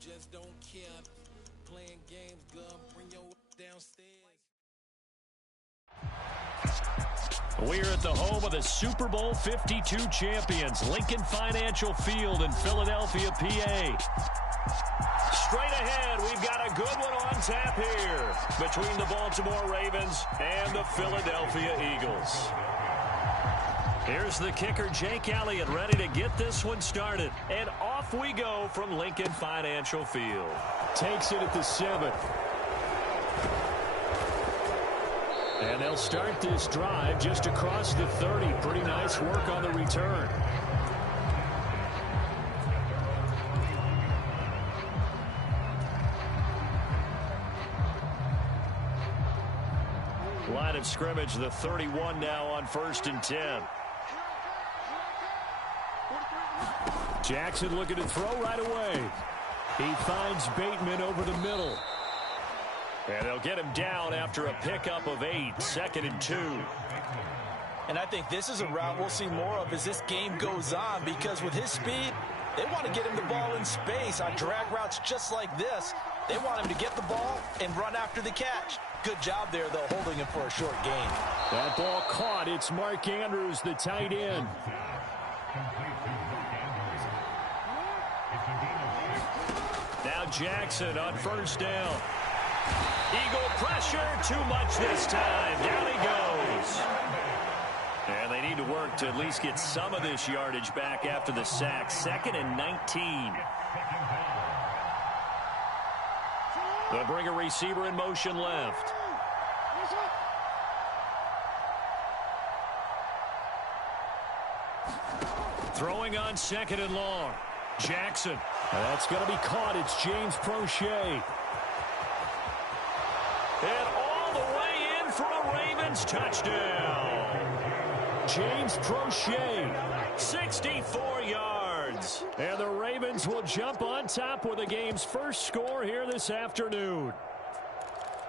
Just don't care. Playing games, girl. Bring your downstairs. We're at the home of the Super Bowl 52 champions, Lincoln Financial Field in Philadelphia, PA. Straight ahead, we've got a good one on tap here between the Baltimore Ravens and the Philadelphia Eagles. Here's the kicker, Jake Elliott, ready to get this one started. And off we go from Lincoln Financial Field. Takes it at the 7. And they'll start this drive just across the 30. Pretty nice work on the return. Line of scrimmage, the 31 now on 1st and 10. Jackson looking to throw right away. He finds Bateman over the middle. And they'll get him down after a pickup of 8, 2nd and 2. And I think this is a route we'll see more of as this game goes on, because with his speed, they want to get him the ball in space on drag routes just like this. They want him to get the ball and run after the catch. Good job there, though, holding him for a short gain. That ball caught. It's Mark Andrews, the tight end. Now Jackson on 1st down. Eagle pressure, too much this time. Down he goes. And they need to work to at least get some of this yardage back after the sack. 2nd and 19. They'll bring a receiver in motion left. Throwing on 2nd and long. Jackson. That's going to be caught. It's James Prochet. And all the way in for a Ravens touchdown. James Prochet, 64 yards. And the Ravens will jump on top with the game's first score here this afternoon.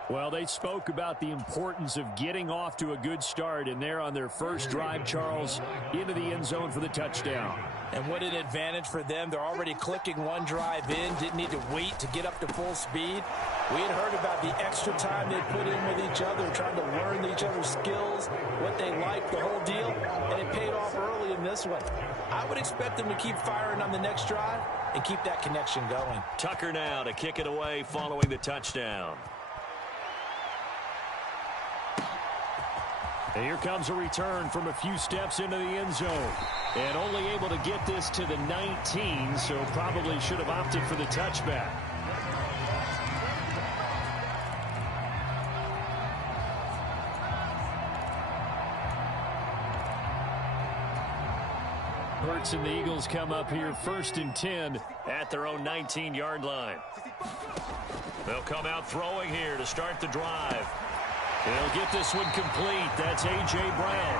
Well, they spoke about the importance of getting off to a good start, and they're on their first drive, Charles, into the end zone for the touchdown. And what an advantage for them. They're already clicking one drive in, didn't need to wait to get up to full speed. We had heard about the extra time they put in with each other, trying to learn each other's skills, what they like, the whole deal, and it paid off early in this one. I would expect them to keep firing on the next drive and keep that connection going. Tucker now to kick it away following the touchdown. And here comes a return from a few steps into the end zone. And only able to get this to the 19, so probably should have opted for the touchback. Hurts and the Eagles come up here 1st and 10 at their own 19-yard line. They'll come out throwing here to start the drive. He'll get this one complete. That's A.J. Brown.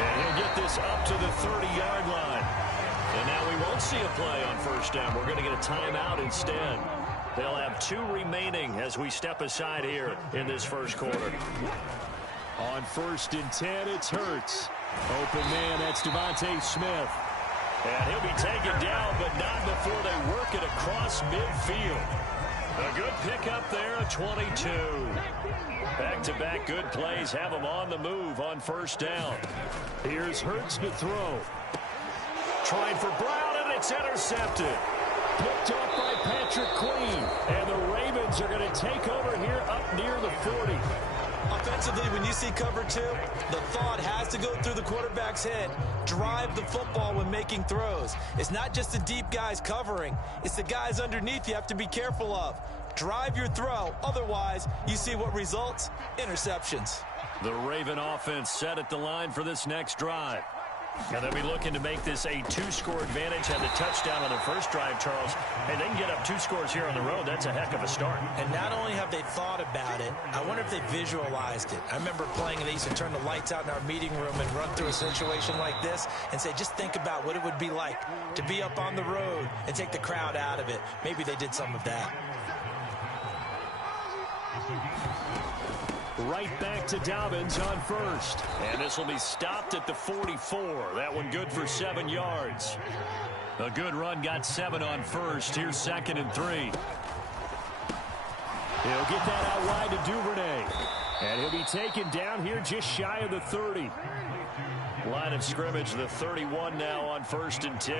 And he'll get this up to the 30-yard line. And now we won't see a play on 1st down. We're going to get a timeout instead. They'll have 2 remaining as we step aside here in this first quarter. On 1st and 10, it's Hurts. Open man, that's Devontae Smith. And he'll be taken down, but not before they work it across midfield. A good pickup there, a 22. Back-to-back good plays have them on the move on 1st down. Here's Hurts to throw. Trying for Brown, and it's intercepted. Picked off by Patrick Queen. And the Ravens are going to take over here up near the 40. Offensively, when you see cover 2, the thought has to go through the quarterback's head. Drive the football when making throws. It's not just the deep guys covering. It's the guys underneath you have to be careful of. Drive your throw. Otherwise, you see what results? Interceptions. The Raven offense set at the line for this next drive. And they'll be looking to make this a 2-score advantage. Had the touchdown on their first drive, Charles. Hey, they can get up 2 scores here on the road. That's a heck of a start. And not only have they thought about it, I wonder if they visualized it. I remember playing, and they used to turn the lights out in our meeting room and run through a situation like this and say, just think about what it would be like to be up on the road and take the crowd out of it. Maybe they did some of that. Right back to Dobbins on first. And this will be stopped at the 44. That one good for 7 yards. A good run, got 7 on first. Here's 2nd and 3. He'll get that out wide to Duvernay. And he'll be taken down here just shy of the 30. Line of scrimmage, the 31 now on 1st and 10.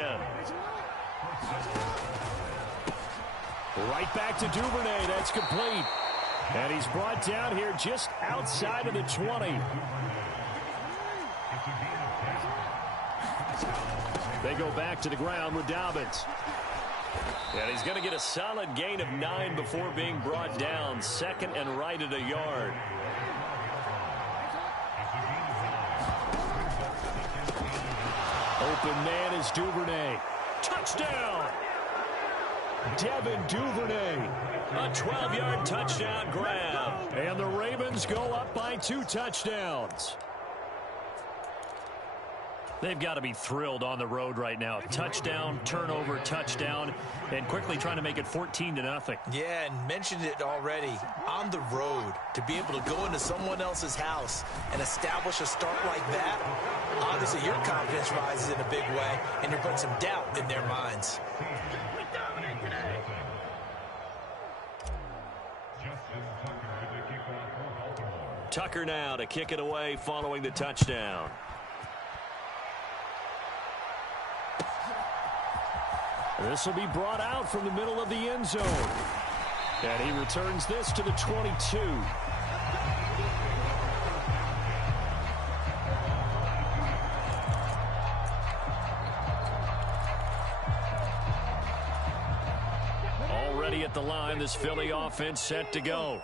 Right back to Duvernay. That's complete. And he's brought down here just outside of the 20. They go back to the ground with Dobbins. And he's going to get a solid gain of 9 before being brought down. 2nd and right at a yard. Open man is Duvernay. Touchdown! Devin Duvernay. A 12-yard touchdown grab. And the Ravens go up by 2 touchdowns. They've got to be thrilled on the road right now. Touchdown, turnover, touchdown, and quickly trying to make it 14-0. Yeah, and mentioned it already. On the road, to be able to go into someone else's house and establish a start like that, obviously your confidence rises in a big way, and you're putting some doubt in their minds. Tucker now to kick it away following the touchdown. This will be brought out from the middle of the end zone. And he returns this to the 22. Already at the line, this Philly offense set to go.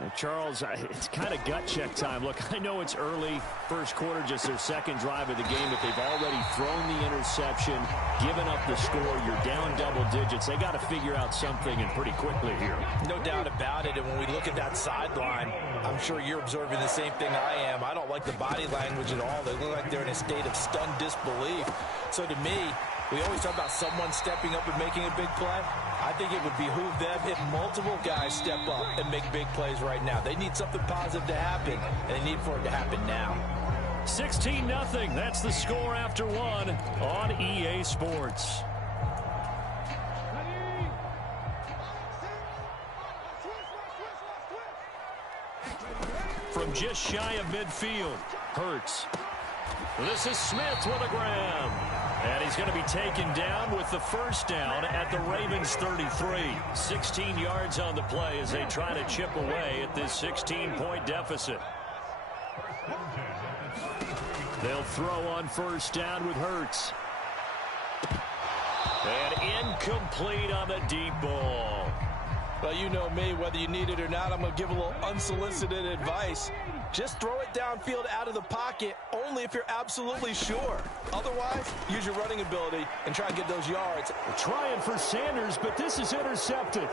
Now, Charles, it's kind of gut check time. Look, I know it's early, first quarter, just their second drive of the game, but they've already thrown the interception, given up the score. You're down double digits. They got to figure out something, and pretty quickly here. No doubt about it, and when we look at that sideline, I'm sure you're observing the same thing I am. I don't like the body language at all. They look like they're in a state of stunned disbelief. So to me, we always talk about someone stepping up and making a big play. I think it would behoove them if multiple guys step up and make big plays right now. They need something positive to happen, and they need for it to happen now. 16-0. That's the score after 1 on EA Sports. From just shy of midfield, Hurts. This is Smith with a grab. And he's going to be taken down with the first down at the Ravens 33. 16 yards on the play as they try to chip away at this 16-point deficit. They'll throw on first down with Hurts. And incomplete on the deep ball. Well, you know me, whether you need it or not, I'm going to give a little unsolicited advice. Just throw it downfield out of the pocket only if you're absolutely sure. Otherwise, use your running ability and try and get those yards. We're trying for Sanders, but this is intercepted.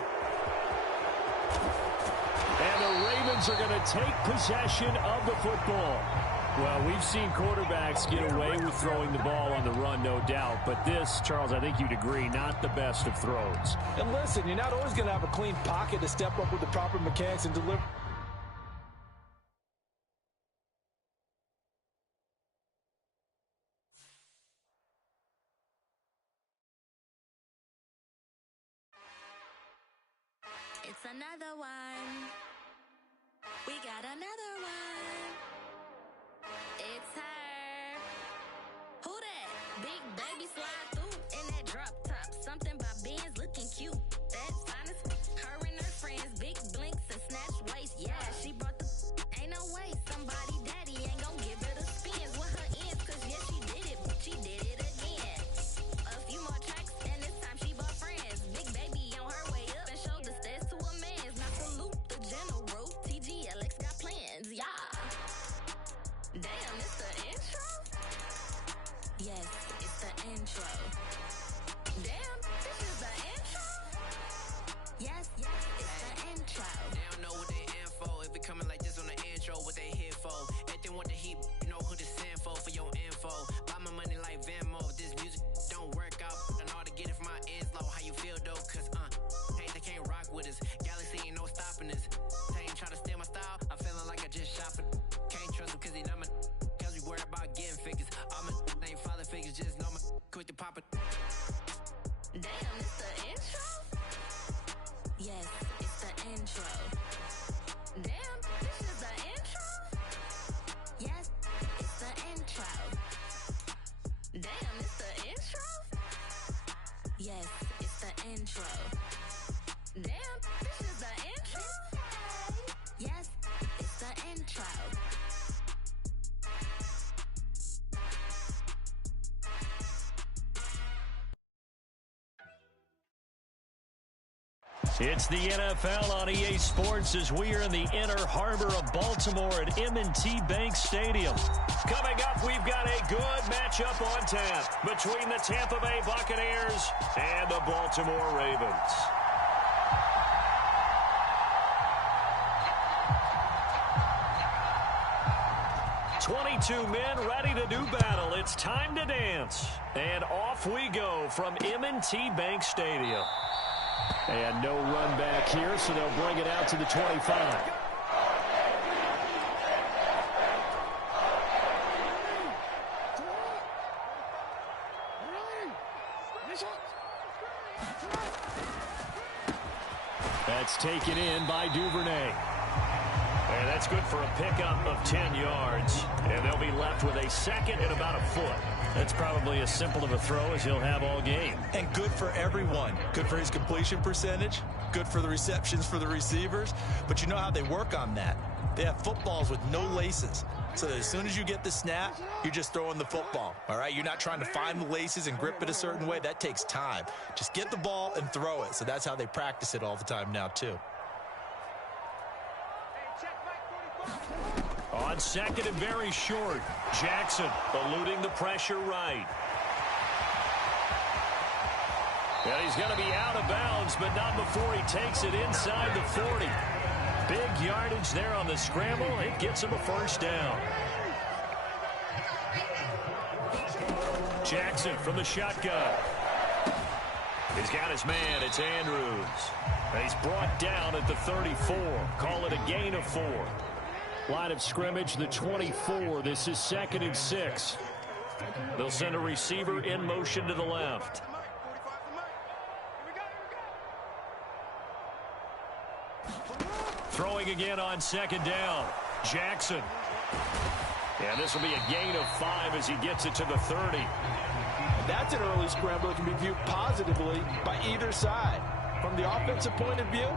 And the Ravens are going to take possession of the football. Well, we've seen quarterbacks get away with throwing the ball on the run, no doubt. But this, Charles, I think you'd agree, not the best of throws. And listen, you're not always going to have a clean pocket to step up with the proper mechanics and deliver. It's another one. We got another one. It's her. Who that? Big baby slide through in that drop top. Something by Benz looking cute. That's honest. Her and her friends, big blinks and snatch waist. Yeah, she brought the. Ain't no way somebody daddy ain't gonna give her the spins with her ends. Cause yeah, she did it, but she did it again. A few more tracks and this time she bought friends. Big baby on her way up and showed the stairs to a man's. Now salute the general. TGLX got plans, yeah. Damn, it's the intro? Yes, it's the intro. Damn, this is the intro? Yes, it's the intro. They don't know what they in for. If it coming like this on the intro, what they here for? If they want the heat, you know who to send for your info. Buy my money like Venmo. If this music don't work out, and all to get it from my ends low. How you feel though? Cause hey, they can't rock with us. Galaxy ain't no stopping us. They ain't trying to steal my style. I'm feeling like intro. Damn, this is the intro? Yes, it's the intro. It's the NFL on EA Sports as we are in the inner harbor of Baltimore at M&T Bank Stadium. Coming up, we've got a good matchup on tap between the Tampa Bay Buccaneers and the Baltimore Ravens. "22 men ready to do battle. It's time to dance." And off we go from M&T Bank Stadium. And no run back here, so they'll bring it out to the 25. That's taken in by Duvernay. And that's good for a pickup of 10 yards. And they'll be left with a second and about a foot. That's probably as simple of a throw as he'll have all game. And good for everyone. Good for his completion percentage. Good for the receptions for the receivers. But you know how they work on that. They have footballs with no laces. So that as soon as you get the snap, you're just throwing the football. All right? You're not trying to find the laces and grip it a certain way. That takes time. Just get the ball and throw it. So that's how they practice it all the time now, too. On second and very short, Jackson eluding the pressure right. And he's going to be out of bounds, but not before he takes it inside the 40. Big yardage there on the scramble. It gets him a first down. Jackson from the shotgun. He's got his man. It's Andrews. And he's brought down at the 34. Call it a gain of 4. Line of scrimmage, the 24. This is 2nd and 6. They'll send a receiver in motion to the left. Throwing again on 2nd down. Jackson. And this will be a gain of 5 as he gets it to the 30. That's an early scramble that can be viewed positively by either side. From the offensive point of view,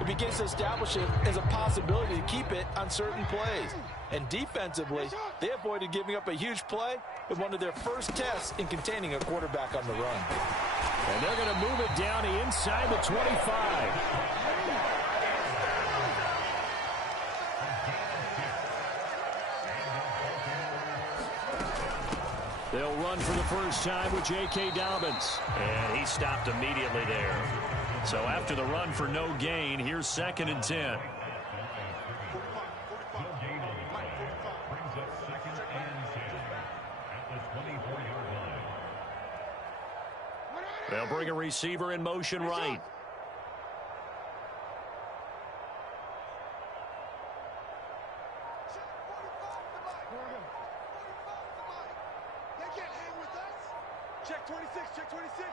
it begins to establish it as a possibility to keep it on certain plays. And defensively, they avoided giving up a huge play with one of their first tests in containing a quarterback on the run. And they're going to move it down inside the 25. They'll run for the first time with J.K. Dobbins. And he stopped immediately there. So after the run for no gain, here's 2nd and 10. They'll bring a receiver in motion right. Check 26, check 26.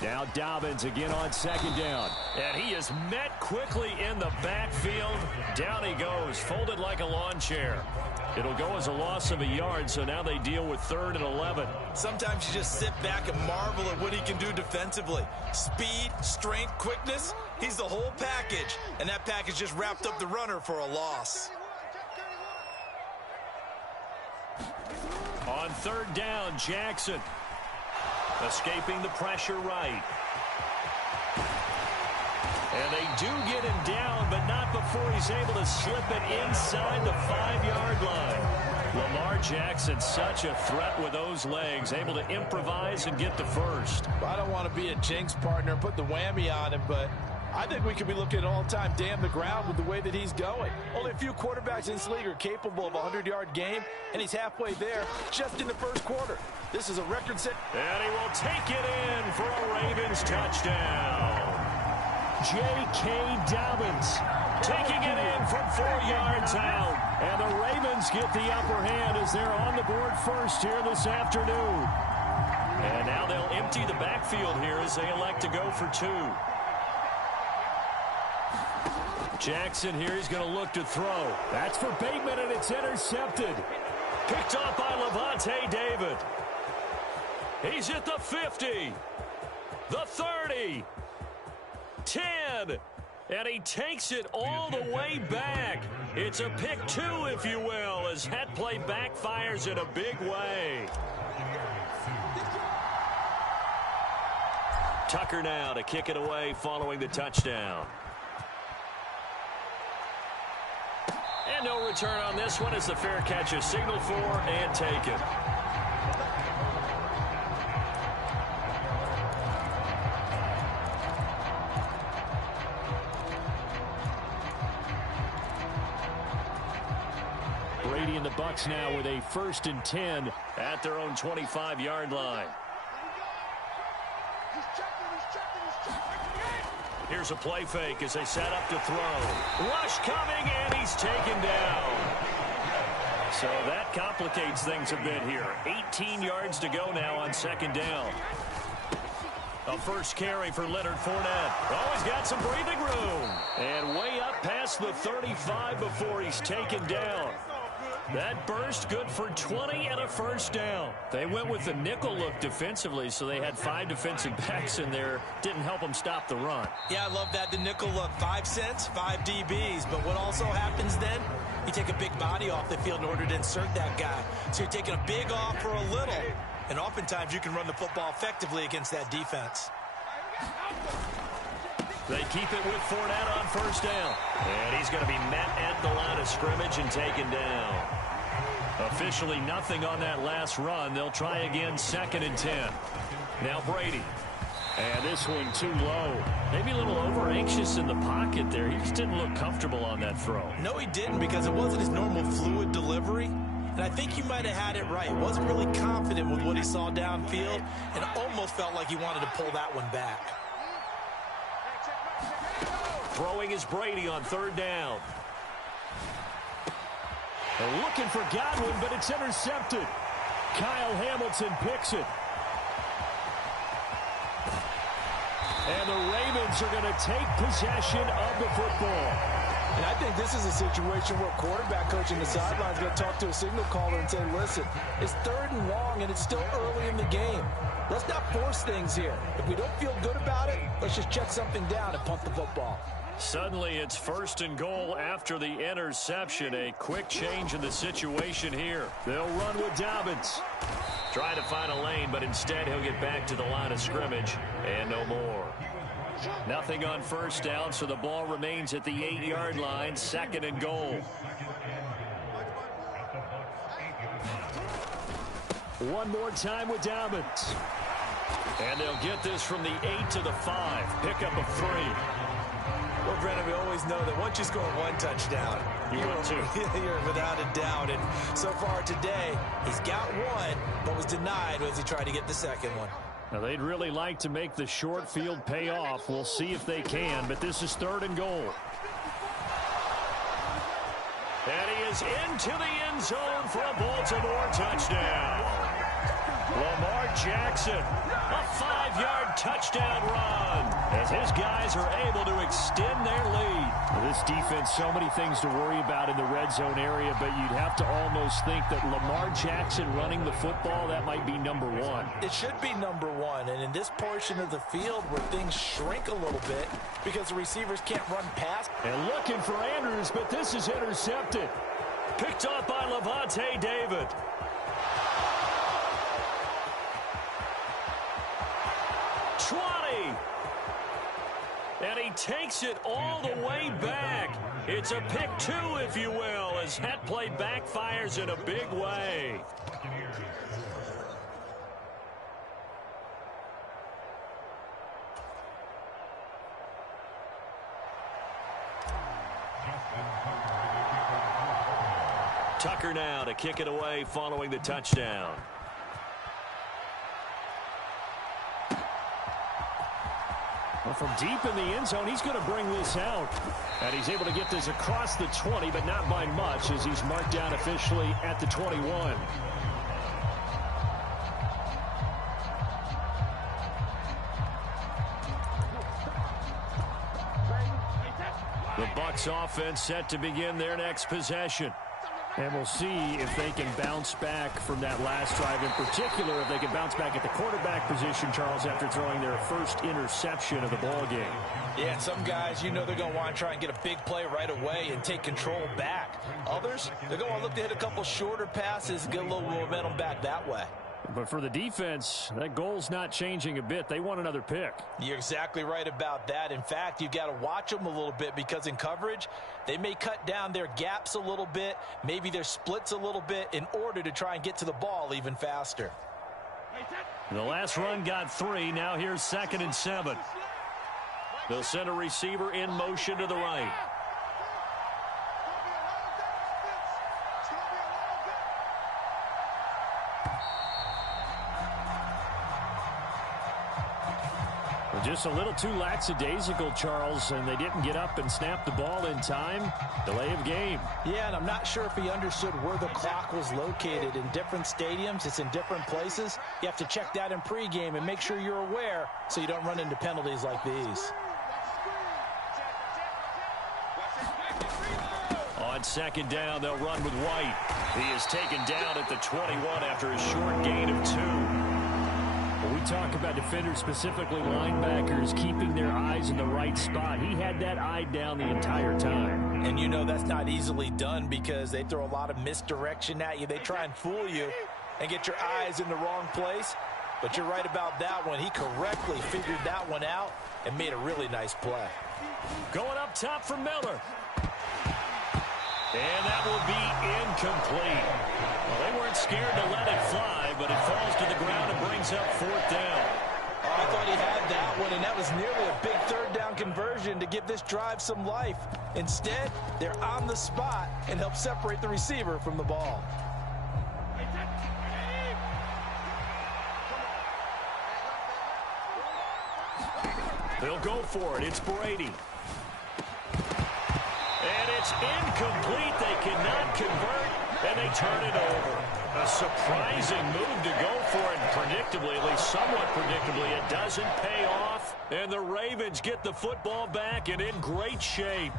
Now Dobbins again on 2nd down. And he is met quickly in the backfield. Down he goes, folded like a lawn chair. It'll go as a loss of a yard, so now they deal with 3rd and 11. Sometimes you just sit back and marvel at what he can do defensively. Speed, strength, quickness, he's the whole package. And that package just wrapped up the runner for a loss. On 3rd down, Jackson. Escaping the pressure right. And they do get him down, but not before he's able to slip it inside the 5-yard line. Lamar Jackson, such a threat with those legs, able to improvise and get the first. I don't want to be a jinx partner and put the whammy on him, but I think we could be looking at all-time damn the ground with the way that he's going. Only a few quarterbacks in this league are capable of a 100-yard game, and he's halfway there just in the first quarter. This is a record set. And he will take it in for a Ravens touchdown. J.K. Dobbins taking it in from 4 yards out. And the Ravens get the upper hand as they're on the board first here this afternoon. And now they'll empty the backfield here as they elect to go for 2. Jackson here, he's going to look to throw. That's for Bateman, and it's intercepted. Picked off by Levante David. He's at the 50, the 30, 10, and he takes it all the way back. It's a pick 2, if you will, as that play backfires in a big way. Tucker now to kick it away following the touchdown. And no return on this one as the fair catch is signaled for and taken. Brady and the Bucs now with a 1st and 10 at their own 25-yard line. Here's a play fake as they set up to throw. Rush coming, and he's taken down. So that complicates things a bit here. 18 yards to go now on 2nd down. A first carry for Leonard Fournette. Oh, he's got some breathing room. And way up past the 35 before he's taken down. That burst good for 20 and a 1st down. They went with the nickel look defensively, so they had 5 defensive backs in there. Didn't help them stop the run. Yeah, I love that, the nickel look. 5 cents, 5 DBs. But what also happens then, you take a big body off the field in order to insert that guy. So you're taking a big off for a little. And oftentimes you can run the football effectively against that defense. They keep it with Fournette on 1st down. And he's going to be met at the line of scrimmage and taken down. Officially nothing on that last run. They'll try again 2nd and 10. Now Brady. And this one too low. Maybe a little over-anxious in the pocket there. He just didn't look comfortable on that throw. No, he didn't, because it wasn't his normal fluid delivery. And I think he might have had it right. Wasn't really confident with what he saw downfield and almost felt like he wanted to pull that one back. Throwing is Brady on 3rd down. They're looking for Godwin, but it's intercepted. Kyle Hamilton picks it. And the Ravens are going to take possession of the football. And I think this is a situation where quarterback coach in the sideline is going to talk to a signal caller and say, listen, it's 3rd and long, and it's still early in the game. Let's not force things here. If we don't feel good about it, let's just check something down and punt the football. Suddenly it's 1st and goal after the interception. A quick change in the situation here. They'll run with Dobbins. Trying to find a lane, but instead he'll get back to the line of scrimmage and no more. Nothing on 1st down, so the ball remains at the 8-yard line. 2nd and goal. One more time with Dobbins. And they'll get this from the 8 to the 5. Pickup of 3. Well, Brennan, we always know that once you score 1 touchdown, you're without a doubt. And so far today, he's got 1, but was denied as he tried to get the 2nd one. Now, they'd really like to make the short field pay off. We'll see if they can, but this is 3rd and goal. And he is into the end zone for a Baltimore touchdown. Lamar Jackson, a 5-yard touchdown run as his guys are able to extend their lead. Well, this defense, so many things to worry about in the red zone area, but you'd have to almost think that Lamar Jackson running the football, that might be number 1. It should be number 1, and in this portion of the field where things shrink a little bit because the receivers can't run past. And looking for Andrews, but this is intercepted. Picked up by Levante David. And he takes it all the way back. It's a pick 2, if you will, as that play backfires in a big way. Tucker now to kick it away following the touchdown. Well, from deep in the end zone, he's going to bring this out. And he's able to get this across the 20, but not by much, as he's marked down officially at the 21. The Bucs offense set to begin their next possession. And we'll see if they can bounce back from that last drive, in particular if they can bounce back at the quarterback position, Charles, after throwing their first interception of the ball game. Yeah, some guys, you know they're going to want to try and get a big play right away and take control back. Others, they're going to look to hit a couple shorter passes, get a little momentum back that way. But for the defense, that goal's not changing a bit. They want another pick. You're exactly right about that. In fact, you've got to watch them a little bit because in coverage, they may cut down their gaps a little bit, maybe their splits a little bit in order to try and get to the ball even faster. The last run got 3. Now here's 2nd and 7. They'll send a receiver in motion to the right. Just a little too lackadaisical, Charles, and they didn't get up and snap the ball in time. Delay of game. Yeah, and I'm not sure if he understood where the clock was located. In different stadiums, it's in different places. You have to check that in pregame and make sure you're aware so you don't run into penalties like these. On 2nd down, they'll run with White. He is taken down at the 21 after a short gain of 2. When we talk about defenders, specifically linebackers, keeping their eyes in the right spot, he had that eye down the entire time. And you know that's not easily done because they throw a lot of misdirection at you. They try and fool you and get your eyes in the wrong place. But you're right about that one. He correctly figured that one out and made a really nice play. Going up top for Miller. And that will be incomplete. Well, they weren't scared to let it fly, but it falls to the ground and brings up 4th down. Oh, I thought he had that one, and that was nearly a big 3rd down conversion to give this drive some life. Instead, they're on the spot and help separate the receiver from the ball. They'll go for it. It's Brady. And it's incomplete. They cannot convert, and they turn it over. A surprising move to go for it. Predictably, at least somewhat predictably, it doesn't pay off. And the Ravens get the football back and in great shape.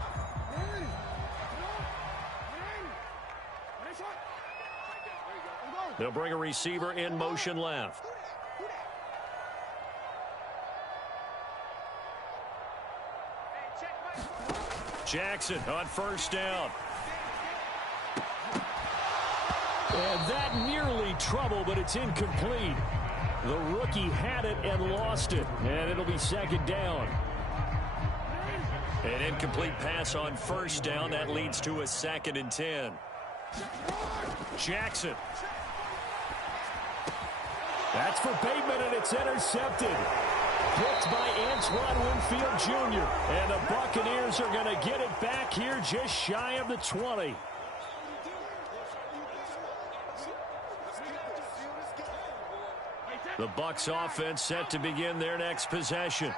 They'll bring a receiver in motion left. Jackson on 1st down. And that nearly trouble, but it's incomplete. The rookie had it and lost it, and it'll be 2nd down. An incomplete pass on 1st down. That leads to a 2nd and 10. Jackson. That's for Bateman, and it's intercepted. Picked by Antoine Winfield Jr. And the Buccaneers are going to get it back here just shy of the 20. The Bucs offense set to begin their next possession.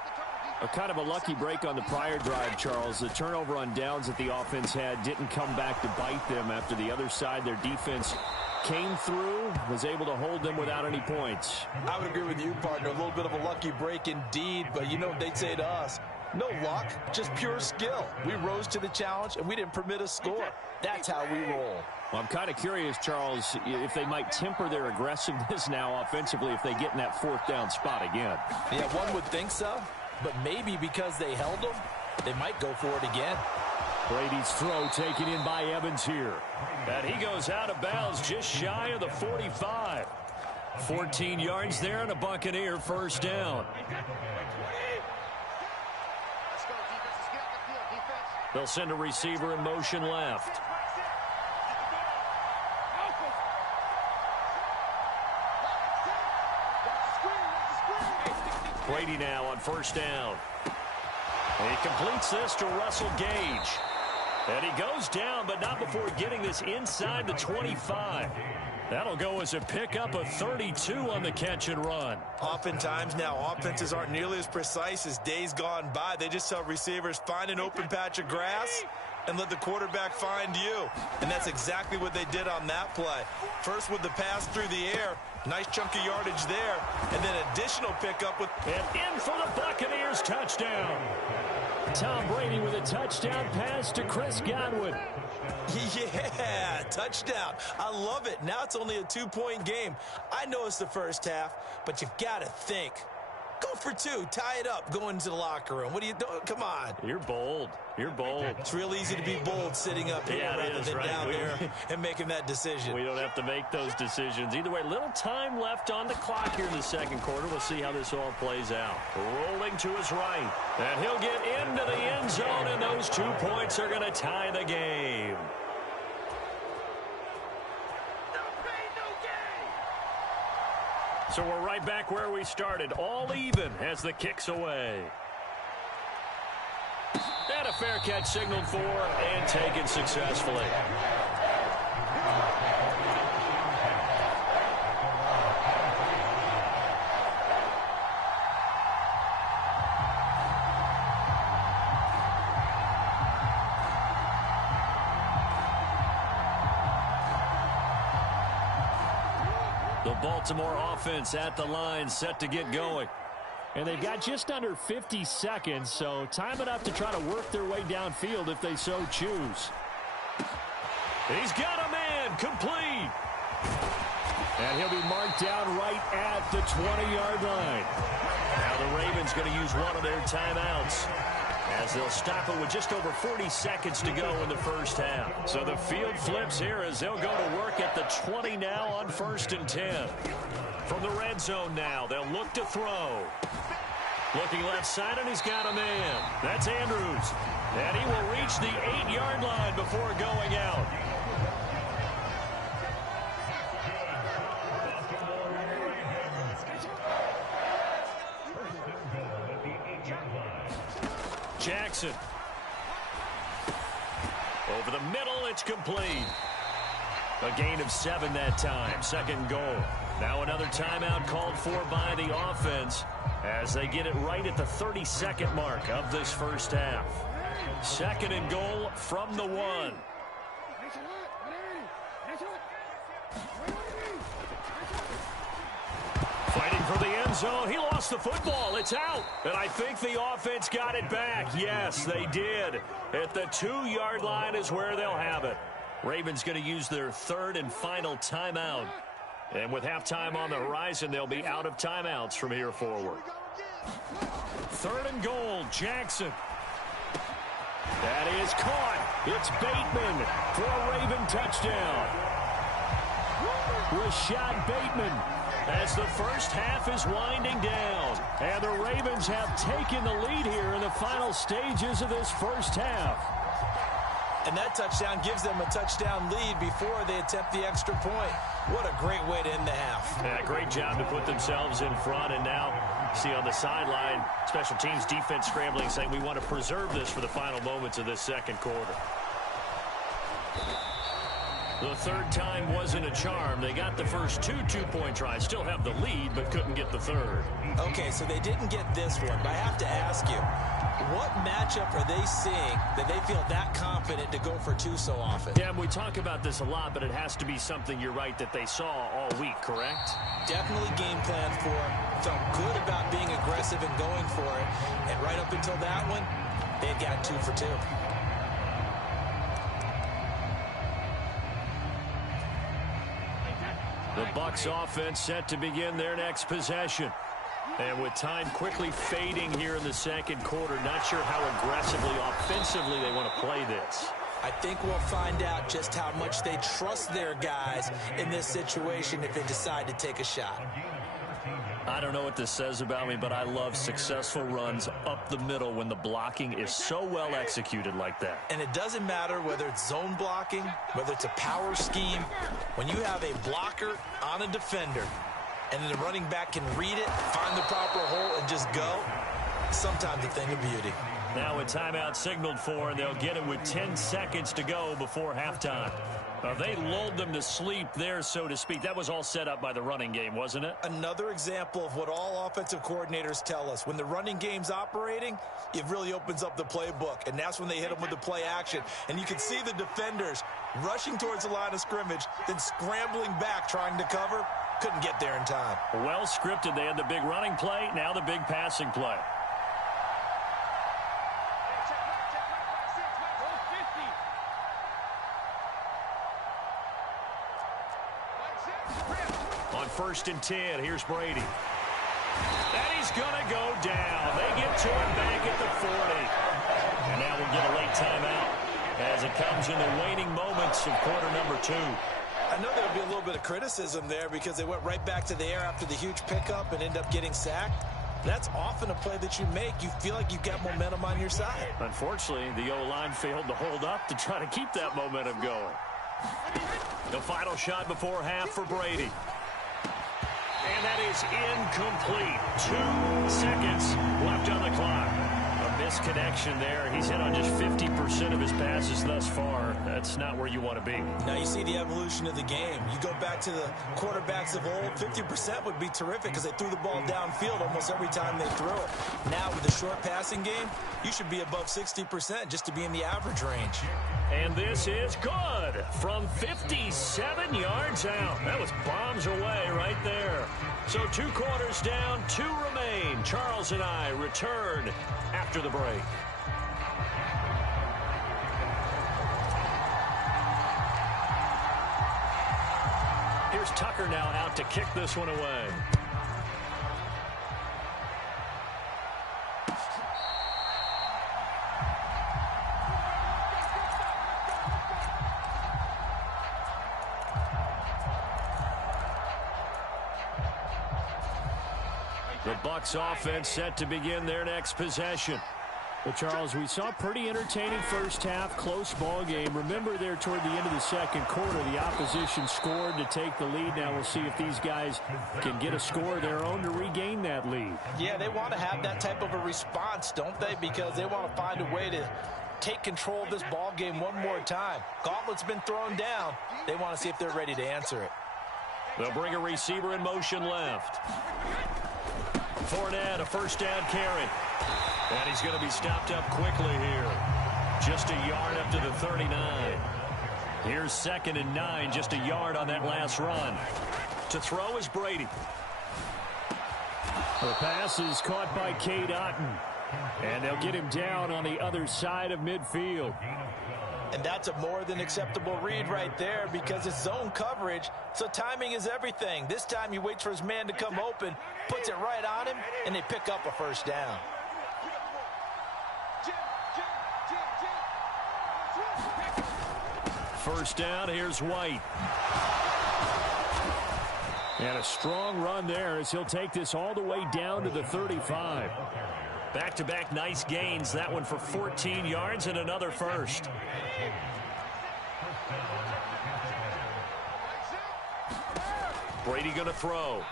A kind of a lucky break on the prior drive, Charles. The turnover on downs that the offense had didn't come back to bite them after the other side. Their defense came through, was able to hold them without any points. I would agree with you, partner. A little bit of a lucky break indeed, but you know what they'd say to us? No luck, just pure skill. We rose to the challenge, and we didn't permit a score. That's how we roll. Well, I'm kind of curious, Charles, if they might temper their aggressiveness now offensively if they get in that 4th down spot again. Yeah, one would think so, but maybe because they held them, they might go for it again. Brady's throw taken in by Evans here. And he goes out of bounds just shy of the 45. 14 yards there and a Buccaneer 1st down. They'll send a receiver in motion left. Brady now on 1st down. He completes this to Russell Gage. And he goes down, but not before getting this inside the 25. That'll go as a pickup of 32 on the catch and run. Oftentimes now, offenses aren't nearly as precise as days gone by. They just tell receivers, find an open patch of grass and let the quarterback find you. And that's exactly what they did on that play. First with the pass through the air, nice chunk of yardage there, and then additional pickup with... And in for the Buccaneers touchdown. Tom Brady with a touchdown pass to Chris Godwin. Yeah, touchdown. I love it. Now it's only a 2-point game. I know it's the first half, but you've got to think. Go for 2. Tie it up. Go into the locker room. What are you doing? Come on. You're bold. You're bold. It's real easy to be bold sitting up here rather than down there and making that decision. We don't have to make those decisions. Either way, little time left on the clock here in the second quarter. We'll see how this all plays out. Rolling to his right. And he'll get into the end zone, and those 2 points are going to tie the game. So we're right back where we started, all even as the kick's away. And a fair catch signaled for and taken successfully. The Baltimore offense at the line, set to get going. And they've got just under 50 seconds, so time enough to try to work their way downfield if they so choose. He's got a man, complete. And he'll be marked down right at the 20-yard line. Now the Ravens going to use one of their timeouts, as they'll stop it with just over 40 seconds to go in the first half. So the field flips here as they'll go to work at the 20 now on 1st and 10. From the red zone now, they'll look to throw. Looking left side, and he's got a man. That's Andrews. And he will reach the 8-yard line before going out. Jackson. Over the middle, it's complete. A gain of 7 that time. 2nd goal. Now another timeout called for by the offense as they get it right at the 32nd mark of this first half. 2nd and goal from the 1. Fighting for the end zone. He lost the football. It's out. And I think the offense got it back. Yes, they did. At the 2-yard line is where they'll have it. Ravens going to use their 3rd and final timeout. And with halftime on the horizon, they'll be out of timeouts from here forward. 3rd and goal, Jackson. That is caught. It's Bateman for a Raven touchdown. Rashad Bateman as the first half is winding down. And the Ravens have taken the lead here in the final stages of this first half. And that touchdown gives them a touchdown lead before they attempt the extra point. What a great way to end the half. Yeah, great job to put themselves in front. And now, see on the sideline, special teams defense scrambling, saying we want to preserve this for the final moments of this second quarter. The 3rd time wasn't a charm. They got the first 2 two-point tries. Still have the lead, but couldn't get the 3rd. Okay, so they didn't get this one. But I have to ask you, what matchup are they seeing that they feel that confident to go for 2 so often? Yeah, we talk about this a lot, but it has to be something, you're right, that they saw all week, correct? Definitely game plan for it. Felt good about being aggressive and going for it. And right up until that one, they had got 2 for 2. The Bucs offense set to begin their next possession. And with time quickly fading here in the second quarter, not sure how aggressively, offensively they want to play this. I think we'll find out just how much they trust their guys in this situation if they decide to take a shot. I don't know what this says about me, but I love successful runs up the middle when the blocking is so well executed like that. And it doesn't matter whether it's zone blocking, whether it's a power scheme. When you have a blocker on a defender and then the running back can read it, find the proper hole, and just go, sometimes a thing of beauty. Now a timeout signaled for, and they'll get it with 10 seconds to go before halftime. They lulled them to sleep there, so to speak. That was all set up by the running game, wasn't it? Another example of what all offensive coordinators tell us. When the running game's operating, it really opens up the playbook, and that's when they hit them with the play action. And you can see the defenders rushing towards the line of scrimmage, then scrambling back trying to cover. Couldn't get there in time. Well scripted. They had the big running play, now the big passing play. On 1st and 10, here's Brady. And he's going to go down. They get to him back at the 40. And now we'll get a late timeout as it comes in the waning moments of quarter number 2. I know there'll be a little bit of criticism there because they went right back to the air after the huge pickup and end up getting sacked. That's often a play that you make. You feel like you've got momentum on your side. Unfortunately, the O-line failed to hold up to try to keep that momentum going. The final shot before half for Brady. And that is incomplete. 2 seconds left on the clock. A misconnection there. He's hit on just 50% of his passes thus far. That's not where you want to be. Now you see the evolution of the game. You go back to the quarterbacks of old, 50% would be terrific because they threw the ball downfield almost every time they threw it. Now with the short passing game, you should be above 60% just to be in the average range. And this is good from 57 yards out. That was bombs away right there. So 2 quarters down, 2 remain. Charles and I return after the break. Here's Tucker now out to kick this one away. The Bucs offense set to begin their next possession. Well, Charles, we saw a pretty entertaining first half, close ball game. Remember there toward the end of the second quarter, the opposition scored to take the lead. Now we'll see if these guys can get a score of their own to regain that lead. Yeah, they want to have that type of a response, don't they? Because they want to find a way to take control of this ball game one more time. Gauntlet's been thrown down. They want to see if they're ready to answer it. They'll bring a receiver in motion left. Fournette, a first down carry. And he's going to be stopped up quickly here. Just a yard up to the 39. Here's 2nd and 9, just a yard on that last run. To throw is Brady. The pass is caught by Cade Otton. And they'll get him down on the other side of midfield. And that's a more than acceptable read right there because it's zone coverage, so timing is everything. This time he waits for his man to come open, puts it right on him, and they pick up a first down. First down, here's White. And a strong run there as he'll take this all the way down to the 35. Back-to-back nice gains. That one for 14 yards and another first. Brady going to throw.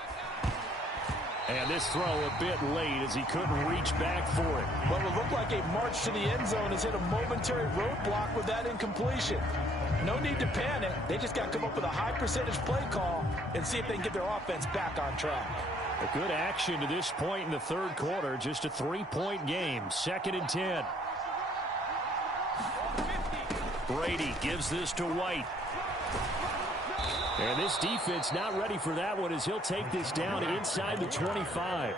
And this throw a bit late as he couldn't reach back for it. What would look like a march to the end zone has hit a momentary roadblock with that incompletion. No need to panic. They just got to come up with a high percentage play call and see if they can get their offense back on track. A good action to this point in the third quarter. Just a 3-point game. 2nd and 10. Brady gives this to White. And this defense not ready for that one as he'll take this down inside the 25.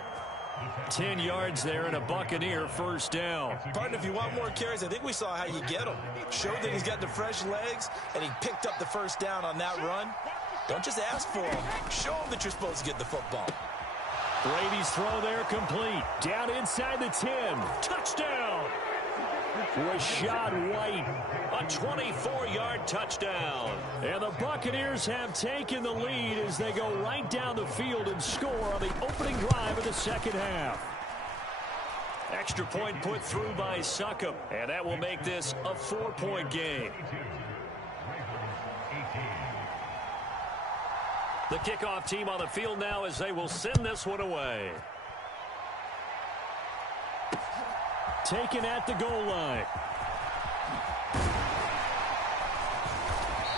10 yards there and a Buccaneer first down. Partner, if you want more carries, I think we saw how you get them. Showed that he's got the fresh legs, and he picked up the first down on that run. Don't just ask for him. Show him that you're supposed to get the football. Brady's throw there complete. Down inside the 10. Touchdown! Rashad White. A 24-yard touchdown. And the Buccaneers have taken the lead as they go right down the field and score on the opening drive of the second half. Extra point put through by Succop, and that will make this a 4-point game. The kickoff team on the field now as they will send this one away. Taken at the goal line.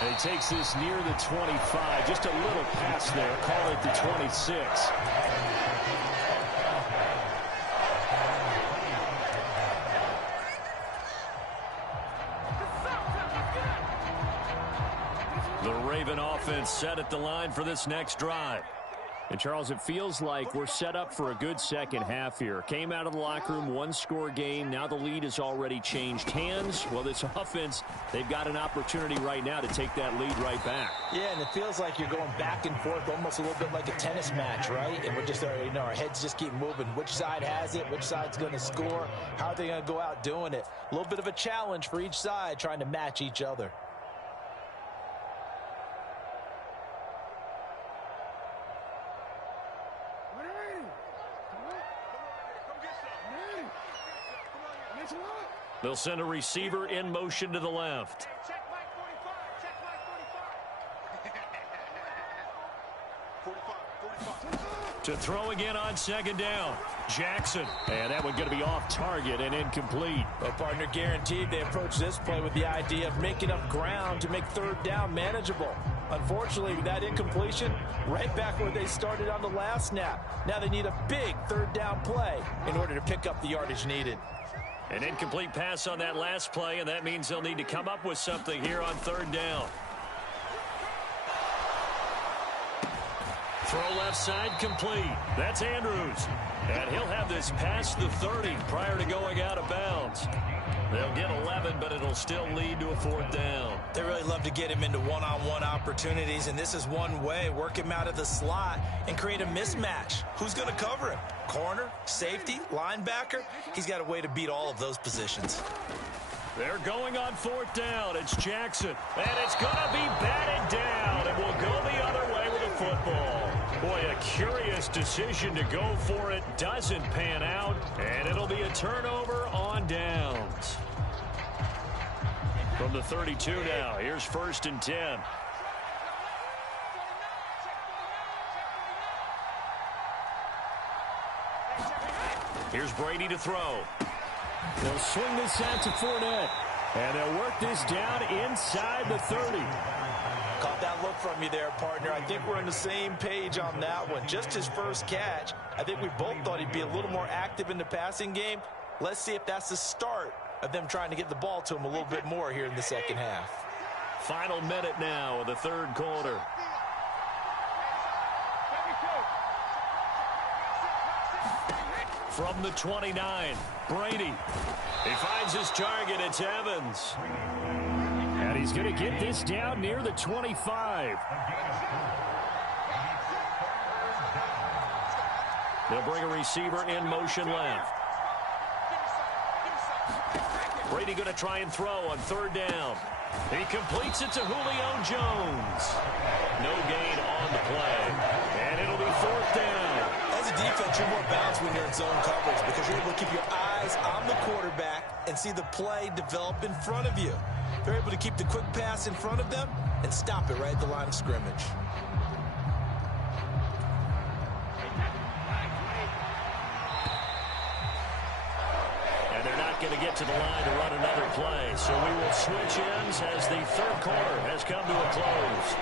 And he takes this near the 25. Just a little pass there. Call it the 26. The Raven offense set at the line for this next drive. And, Charles, it feels like we're set up for a good second half here. Came out of the locker room, one-score game. Now the lead has already changed hands. Well, this offense, they've got an opportunity right now to take that lead right back. Yeah, and it feels like you're going back and forth almost a little bit like a tennis match, right? And we're just, our heads just keep moving. Which side has it? Which side's going to score? How are they going to go out doing it? A little bit of a challenge for each side trying to match each other. They'll send a receiver in motion to the left. Check Mike 45. Check Mike 45. 45. To throw again on second down. Jackson. And that one going to be off target and incomplete. Well, partner, guaranteed they approach this play with the idea of making up ground to make third down manageable. Unfortunately, with that incompletion, right back where they started on the last snap. Now they need a big third down play in order to pick up the yardage needed. An incomplete pass on that last play, and that means they'll need to come up with something here on third down. Throw left side complete. That's Andrews. And he'll have this past the 30 prior to going out of bounds. They'll get 11, but it'll still lead to a fourth down. They really love to get him into one-on-one opportunities, and this is one way. Work him out of the slot and create a mismatch. Who's going to cover him? Corner, safety, linebacker? He's got a way to beat all of those positions. They're going on fourth down. It's Jackson. And it's going to be batted down. And will go the other way with the football. Boy, a curious decision to go for it. Doesn't pan out. And it'll be a turnover on downs. From the 32 now. Here's 1st and 10. Here's Brady to throw. They'll swing this out to Fournette. And they'll work this down inside the 30. Caught that look from you there, partner. I think we're on the same page on that one. Just his first catch. I think we both thought he'd be a little more active in the passing game. Let's see if that's the start of them trying to get the ball to him a little bit more here in the second half. Final minute now of the third quarter. From the 29, Brady. He finds his target. It's Evans. And he's going to get this down near the 25. They'll bring a receiver in motion left. Brady going to try and throw on third down. He completes it to Julio Jones. No gain on the play. And it'll be fourth down. As a defense, you're more balanced when you're in zone coverage because you're able to keep your eyes on the quarterback and see the play develop in front of you. They're able to keep the quick pass in front of them and stop it right at the line of scrimmage. And they're not going to get to the line to run another play. So we will switch ends as the third quarter has come to a close.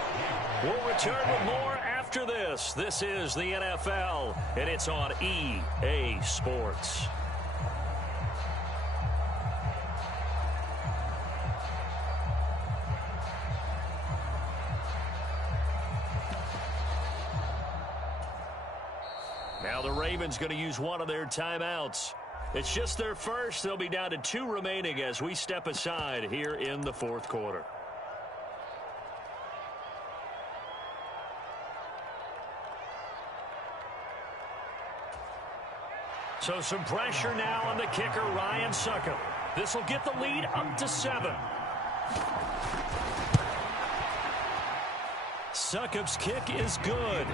We'll return with more after this. This is the NFL, and it's on EA Sports. Now the Ravens going to use one of their timeouts. It's just their first. They'll be down to 2 remaining as we step aside here in the fourth quarter. So some pressure now on the kicker, Ryan Succop. This will get the lead up to 7. Succop's kick is good.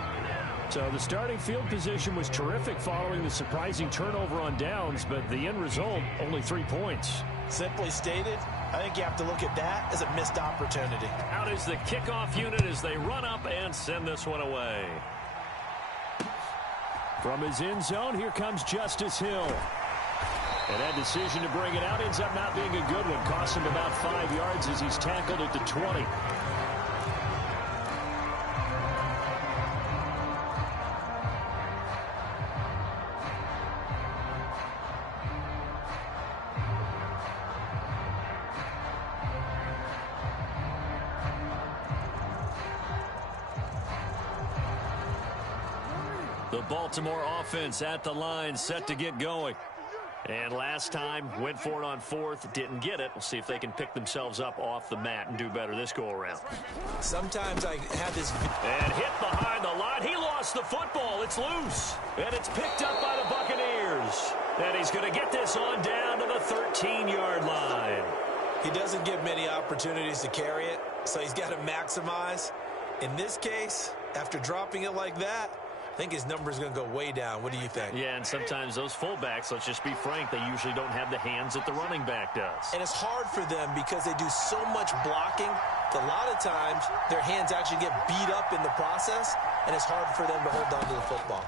So the starting field position was terrific following the surprising turnover on downs, but the end result, only 3 points. Simply stated, I think you have to look at that as a missed opportunity. Out is the kickoff unit as they run up and send this one away. From his end zone, here comes Justice Hill. And that decision to bring it out ends up not being a good one. Costs him about 5 yards as he's tackled at the 20. The Baltimore offense at the line, set to get going. And last time, went for it on fourth, didn't get it. We'll see if they can pick themselves up off the mat and do better this go-around. Sometimes I have this... And hit behind the line. He lost the football. It's loose. And it's picked up by the Buccaneers. And he's going to get this on down to the 13-yard line. He doesn't get many opportunities to carry it, so he's got to maximize. In this case, after dropping it like that, I think his number is going to go way down. What do you think? Yeah, and sometimes those fullbacks, let's just be frank, they usually don't have the hands that the running back does. And it's hard for them because they do so much blocking that a lot of times their hands actually get beat up in the process, and it's hard for them to hold on to the football.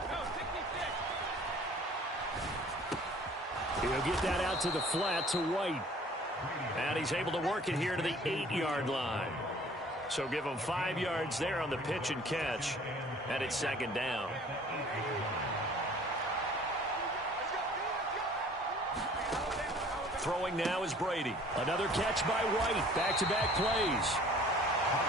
He'll get that out to the flat to White. And he's able to work it here to the 8-yard line. So give him 5 yards there on the pitch and catch. And it's second down. Throwing now is Brady. Another catch by White. Back-to-back plays.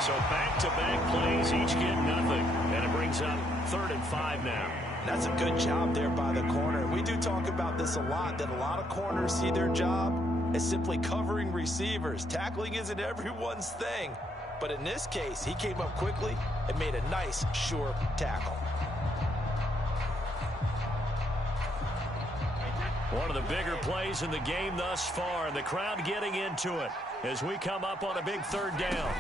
So back-to-back plays, each get nothing. And it brings up 3rd and 5 now. That's a good job there by the corner. We do talk about this a lot, that a lot of corners see their job as simply covering receivers. Tackling isn't everyone's thing. But in this case, he came up quickly and made a nice, sure tackle. One of the bigger plays in the game thus far, and the crowd getting into it as we come up on a big 3rd down.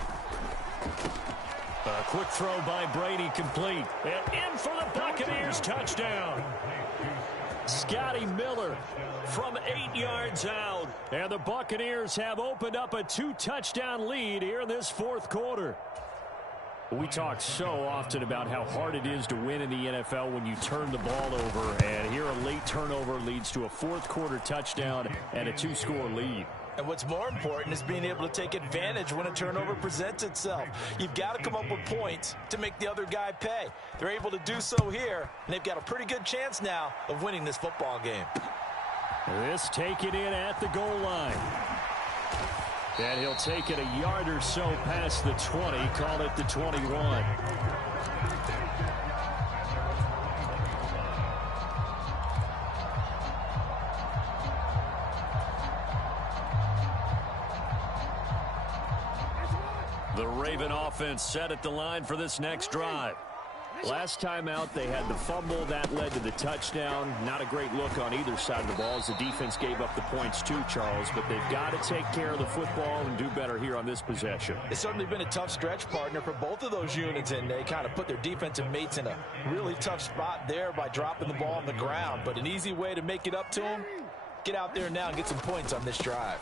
A quick throw by Brady, complete. And in for the Buccaneers, touchdown. Scotty Miller from 8 yards out. And the Buccaneers have opened up a 2-touchdown lead here in this 4th quarter. We talk so often about how hard it is to win in the NFL when you turn the ball over. And here a late turnover leads to a 4th quarter touchdown and a 2-score lead. And what's more important is being able to take advantage when a turnover presents itself. You've got to come up with points to make the other guy pay. They're able to do so here, and they've got a pretty good chance now of winning this football game. This taken in at the goal line. And he'll take it a yard or so past the 20, call it the 21. The Raven offense set at the line for this next drive. Last time out, they had the fumble. That led to the touchdown. Not a great look on either side of the ball as the defense gave up the points too, Charles. But they've got to take care of the football and do better here on this possession. It's certainly been a tough stretch, partner, for both of those units, and they kind of put their defensive mates in a really tough spot there by dropping the ball on the ground. But an easy way to make it up to them, get out there now and get some points on this drive.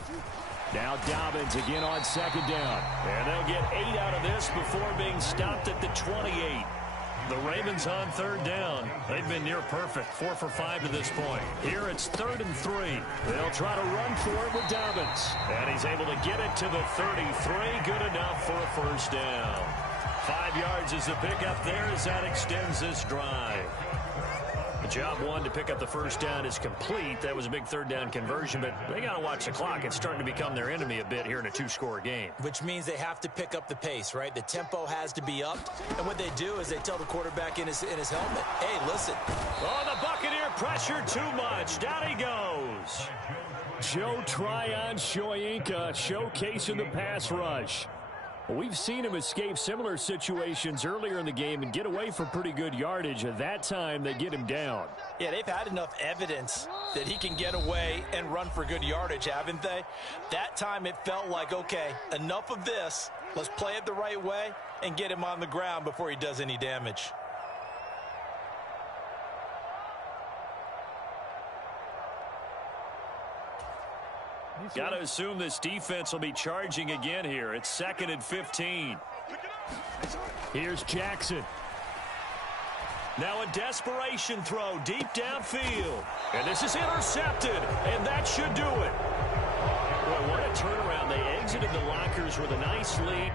Now Dobbins again on 2nd down. And they'll get 8 out of this before being stopped at the 28. The Ravens on 3rd down. They've been near perfect, 4 for 5 to this point. Here it's 3rd and 3. They'll try to run for it with Dobbins. And he's able to get it to the 33. Good enough for a 1st down. 5 yards is the pickup there as that extends this drive. The job one to pick up the 1st down is complete. That was a big 3rd down conversion, but they got to watch the clock. It's starting to become their enemy a bit here in a 2-score game. Which means they have to pick up the pace, right? The tempo has to be upped. And what they do is they tell the quarterback in his helmet, hey, listen. Oh, the Buccaneer pressure too much. Down he goes. Joe Tryon-Shoyinka showcasing the pass rush. We've seen him escape similar situations earlier in the game and get away for pretty good yardage. At that time, they get him down. Yeah, they've had enough evidence that he can get away and run for good yardage, haven't they? That time it felt like, okay, enough of this. Let's play it the right way and get him on the ground before he does any damage. Got to assume this defense will be charging again here. It's 2nd and 15. Here's Jackson. Now a desperation throw deep downfield. And this is intercepted, and that should do it. Boy, what a turnaround. They exited the lockers with a nice lead.